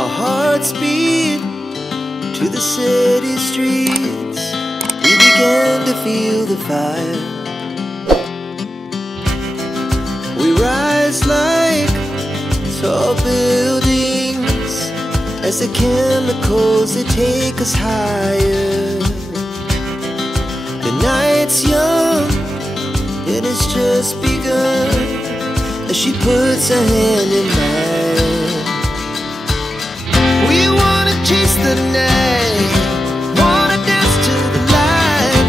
Our hearts beat to the city streets. We began to feel the fire. We rise like tall buildings as the chemicals they take us higher. The night's young, it has just begun as she puts her hand in mine. We wanna chase the night, wanna dance to the light,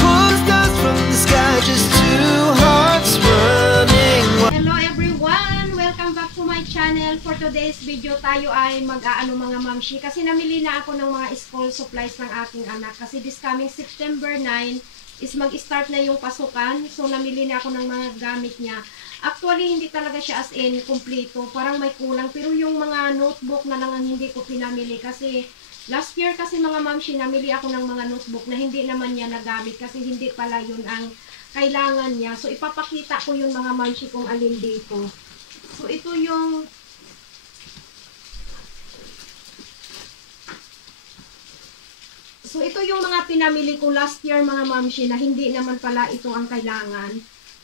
pull the stars from the sky, just two hearts running. Hello everyone! Welcome back to my channel. For today's video tayo ay mag-aano mga mamshi kasi namili na ako ng mga school supplies ng aking anak kasi this coming September 9 is mag-start na yung pasukan. So namili na ako ng mga gamit niya. Actually, hindi talaga siya as in kompleto. Parang may kulang. Pero yung mga notebook na lang ang hindi ko pinamili. Kasi last year kasi mga mamshi, namili ako ng mga notebook na hindi naman niya nagamit. Kasi hindi pala yun ang kailangan niya. So ipapakita ko yung mga mamshi kung alin dito. So ito yung... So ito yung mga pinamili ko last year mga mamshi na hindi naman pala ito ang kailangan.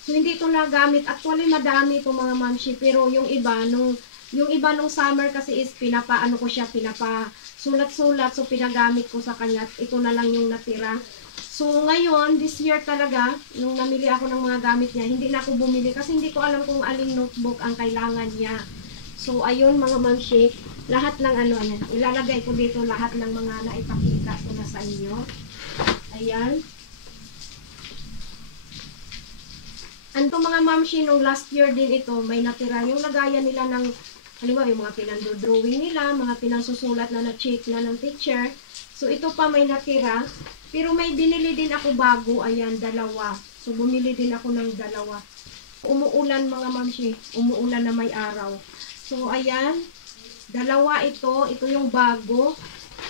So, hindi ito nagamit. Actually, madami itong mga mamshi. Pero yung iba nung summer kasi is pinapaano ko siya, pinapasulat-sulat. So, pinagamit ko sa kanya. Ito na lang yung natira. So, ngayon, this year talaga, nung namili ako ng mga gamit niya, hindi na ako bumili. Kasi hindi ko alam kung aling notebook ang kailangan niya. So, ayun mga mamshi. Lahat ng ano, ayan. Ilalagay ko dito lahat ng mga naipakita ko na sa inyo. Ayan. Anto mga mamshi, nung last year din ito, may natira yung lagayan nila ng, halimbawa yung mga pinando-drawing nila, mga pinansusulat na na-check na ng teacher. So ito pa may natira, pero may binili din ako bago, ayan, dalawa. So bumili din ako ng dalawa. Umuulan mga mamshi, umuulan na may araw. So ayan, dalawa ito yung bago.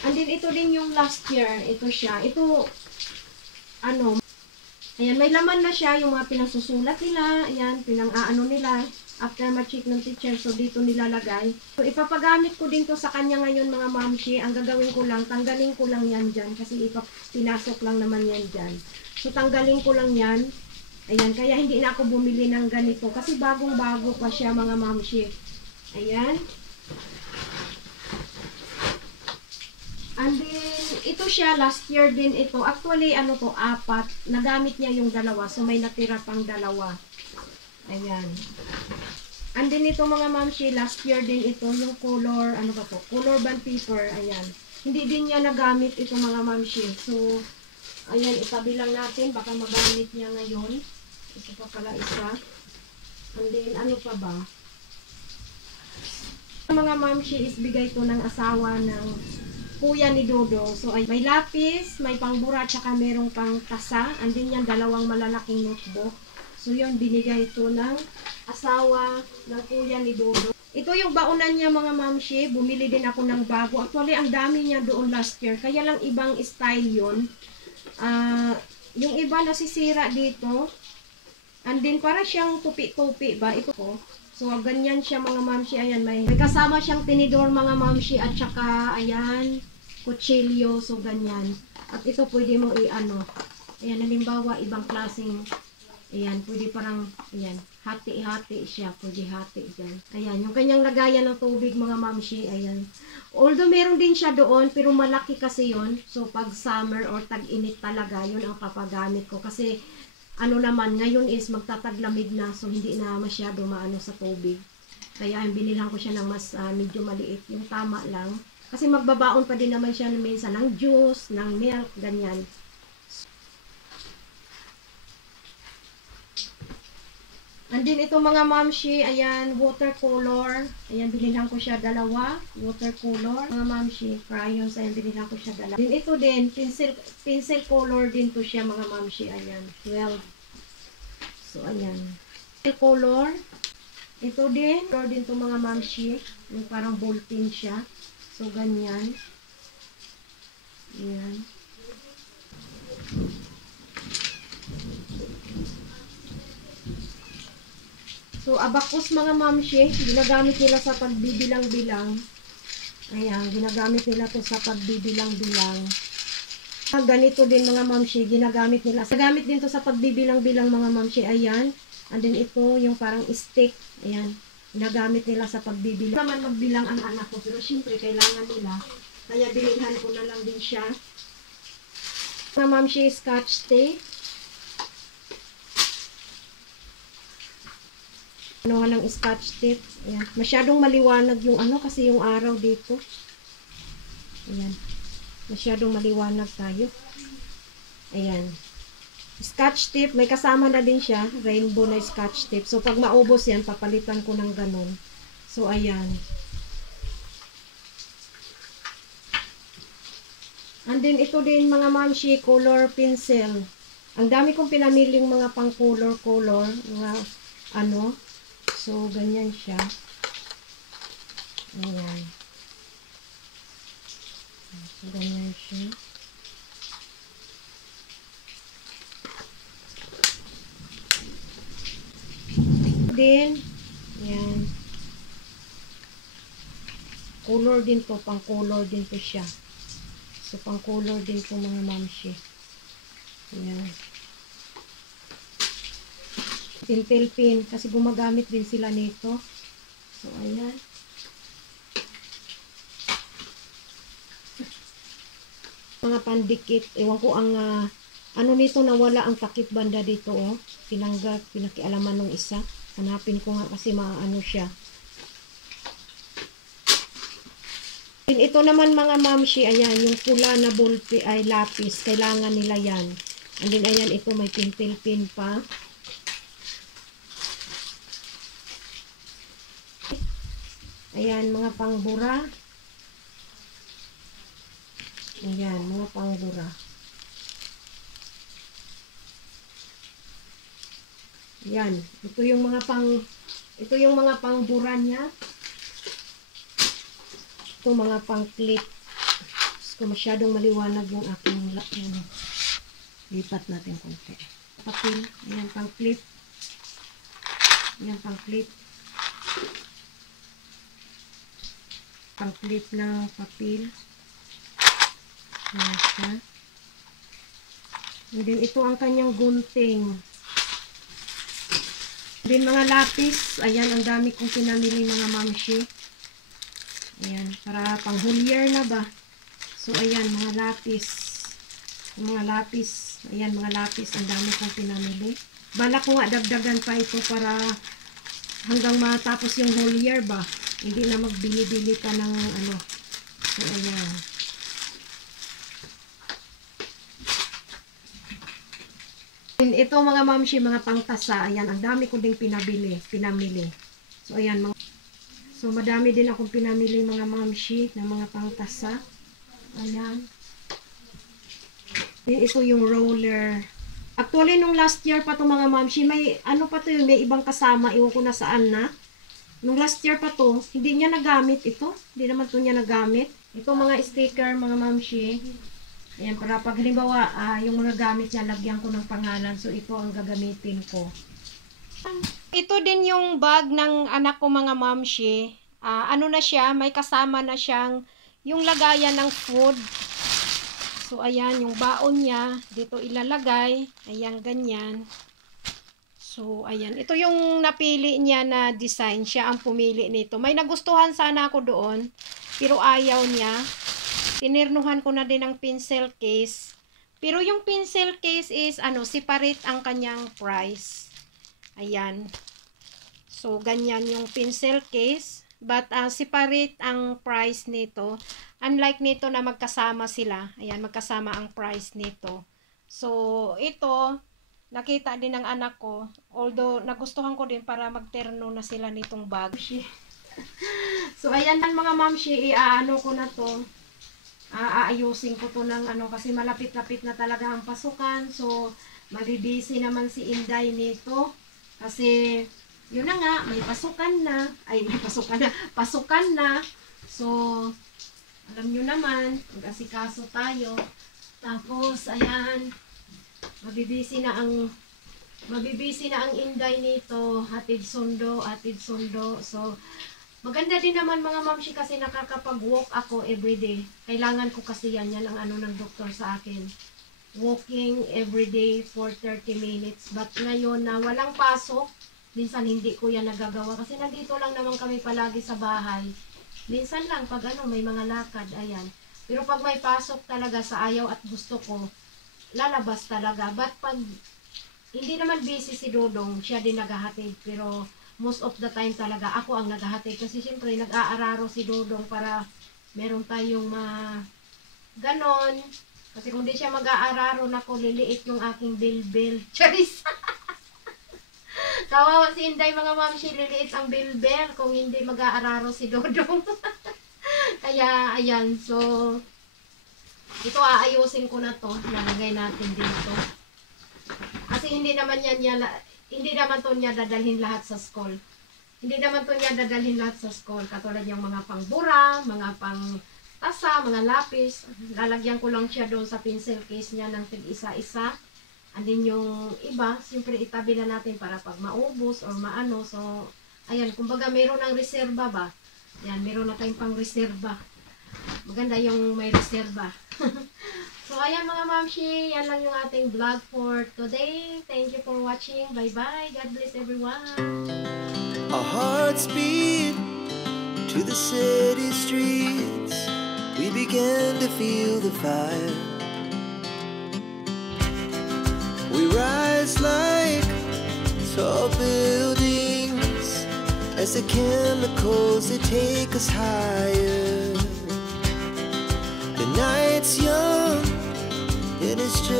And then ito din yung last year, ito siya. Ito, ano, ayan, may laman na siya, yung mga pinasusulat nila, ayan, pinang-aano nila, after ma-check ng teacher, so dito nilalagay. So, ipapagamit ko din to sa kanya ngayon mga mamshi, ang gagawin ko lang, tanggalin ko lang yan dyan, kasi pinasok lang naman yan dyan. So, tanggalin ko lang yan, ayan, kaya hindi na ako bumili ng ganito, kasi bagong-bago pa siya mga mamshi. Ayan. And then, ito siya, last year din ito. Actually, ano to, 4. Nagamit niya yung dalawa. So, may natira pang dalawa. Ayan. And then, ito mga mamshi, last year din ito. Yung color, ano ba to? Color band paper. Ayan. Hindi din niya nagamit ito mga mamshi. So, ayan, itabi lang natin. Baka magamit niya ngayon. Ito pa pala isa. And then, ano pa ba? Mga mamshi, is bigay ko ng asawa ng kuya ni Dodo. So, ay may lapis, may pangbura, tsaka merong pang tasa. And then yan, dalawang malalaking notebook. So, yun, binigay ito ng asawa ng kuya ni Dodo. Ito yung baunan niya mga mamshi. Bumili din ako ng bago. Actually, ang dami niya doon last year. Kaya lang ibang style yun. Yung iba nasisira dito. And then, para siyang tupi-tupi ba? Ito ko. So, ganyan siya mga mamshi. Ayan, may kasama siyang tinidor mga mamshi. At saka, ayan, kutsilyo. So, ganyan. At ito pwede mo i-ano. Ayan, halimbawa, ibang klaseng, ayan, pwede parang, ayan, hati-hati siya. Pwede hati dyan. Ayan, yung kanyang lagayan ng tubig mga mamshi. Ayan. Although, meron din siya doon, pero malaki kasi yon. So, pag summer or tag-init talaga, yun ang papagamit ko. Kasi, ano naman, ngayon is magtataglamig na, so hindi na masyado maano sa tubig. Kaya binilhan ko siya ng mas medyo maliit, yung tama lang. Kasi magbabaon pa din naman siya minsan ng juice, ng milk, ganyan. And then ito mga mamshi, ayan, watercolor. Ayan, binilhan ko siya dalawa, watercolor. Mga mamshi, crayons, ayan, binilhan ko siya dalawa. Then ito din, pencil color din to siya mga mamshi, ayan, 12. So, ayan. Pencil color. Ito din, color din to mga mamshi. Yung parang ballpen siya. So, ganyan. Ayan. So, abacus mga mamshi, ginagamit nila sa pagbibilang-bilang. Ayan, ginagamit nila to sa pagbibilang-bilang. Ganito din mga mamshi, ginagamit nila. Gamit din to sa pagbibilang-bilang mga mamshi. Ayan. And then ito, yung parang stick. Ayan. Ginagamit nila sa pagbibilang. Naman magbilang ang anak ko, pero syempre kailangan nila. Kaya bililhan ko na lang din siya. Mga mamshi, scotch tape. Ano ng scotch tape. Ayan. Masyadong maliwanag yung ano kasi yung araw dito. Ayan. Masyadong maliwanag tayo. Ayan. Scotch tape. May kasama na din siya. Rainbow na scotch tape. So, pag maubos yan, papalitan ko ng ganun. So, ayan. And then, ito din mga mamshi, color pencil. Ang dami kong pinamiling mga pang color. Mga ano. So, ganyan siya. Ayan. So, ganyan siya. Din, ayan. Color din to, pang color din to siya. So, pang color din to mga mamshi. Ayan. Tintel pin, kasi gumagamit din sila nito. So, ayan. Mga pandikit. Ewan ko ang, ano nito, nawala ang takip banda dito, oh. Pinanggat, pinakialaman ng isa. Hanapin ko nga kasi maano siya. And ito naman mga mamshi, ayan, yung pula na ballpen ay lapis. Kailangan nila yan. And then, ayan, ito may tintel pin pa. Ayan, mga pangbura. Ayan, mga pangbura. Ayan, ito yung mga pangbura niya. Ito mga pang-clip. Kung masyadong maliwanag yung aking lipat natin konti. Papel, ayan pang-clip. Ayan pang-clip. Pang-clip ng papel. Ayan siya. And then, ito ang kanyang gunting. Then, mga lapis. Ayan, ang dami kong pinamili mga mamshi. Ayan, para pang-hulier na ba. So, ayan, mga lapis. Mga lapis. Ayan, mga lapis. Ang dami kong pinamili. Bala ko nga, dagdagan pa ito para hanggang matapos yung hulier ba. Hindi na magbili-bili pa ng ano. So, ayan. Ito mga mamshi, mga pangtasa. Ayan, ang dami ko ding pinamili. So, ayan. So, madami din akong pinamili mga mamshi na mga pangtasa. Ayan. Ito yung roller. Actually, nung last year pa to mga mamshi, may ano pa to yun, may ibang kasama. Iwan ko na saan na. Nung last year pa to, hindi niya nagamit ito. Hindi naman to niya nagamit. Ito mga sticker, mga mamshi. Ayan, para pag halimbawa, yung mga gamit niya, lagyan ko ng pangalan. So, ito ang gagamitin ko. Ito din yung bag ng anak ko mga mamshi. Ano na siya, may kasama na siyang yung lagayan ng food. So, ayan, yung baon niya. Dito ilalagay. Ayan, ganyan. So, ayan. Ito yung napili niya na design. Siya ang pumili nito. May nagustuhan sana ako doon. Pero ayaw niya. Tinirnuhan ko na din ang pencil case. Pero yung pencil case is, separate ang kanyang price. Ayan. So, ganyan yung pencil case. But, separate ang price nito. Unlike nito na magkasama sila. Ayan, magkasama ang price nito. So, ito, nakita din ng anak ko. Although, nagustuhan ko din para magterno na sila nitong bag. So, ayan mga mamshi, iaano ko na to. Aayusin ko to ng kasi malapit-lapit na talaga ang pasukan. So, mabibisi naman si Inday nito. Kasi, yun na nga, may pasukan na. Ay, may pasukan na. Pasukan na. So, alam nyo naman, mag-asikaso tayo. Tapos, ayan, mabibisi na ang Inday nito. Hatid sundo. So, Maganda din naman mga mamshi kasi nakakapag-walk ako everyday. Kailangan ko kasi yan ang ano ng doktor sa akin. Walking everyday for 30 minutes. But ngayon na walang pasok, minsan hindi ko yan nagagawa. Kasi nandito lang naman kami palagi sa bahay. Minsan lang pag ano, may mga lakad, ayan. Pero pag may pasok talaga sa ayaw at gusto ko, lalabas talaga. But pag hindi naman busy si Dodong, siya din naghahatid. Pero most of the time talaga ako ang naghahatid kasi siyempre nag-aararo si Dodong para meron tayong ganon. Kasi kung di siya mag-aararo, nako, liliit yung aking bilbil. Charis! Kawawa si Inday mga mamshi, liliit ang bilbil kung hindi mag-aararo si Dodong. Kaya ayan, so ito aayusin ko na to, lalagay natin dito. Kasi hindi naman to niya dadalhin lahat sa school. Hindi naman to niya dadalhin lahat sa school. Katulad yung mga pangbura, mga pang tasa, mga lapis. Lalagyan ko lang siya doon sa pencil case niya ng tig-isa-isa. And then yung iba, siyempre itabi na natin para pag maubos or maano. So, ayan, kumbaga meron ng reserba ba? Yan, meron na tayong pang reserba. Maganda yung may reserba. So, ayan mga mamshi, yan lang yung ating vlog for today. Thank you for watching. Bye-bye. God bless everyone. Our hearts beat to the city streets. We began to feel the fire. We rise like tall buildings as the chemicals they take us higher. The night's young, and it's just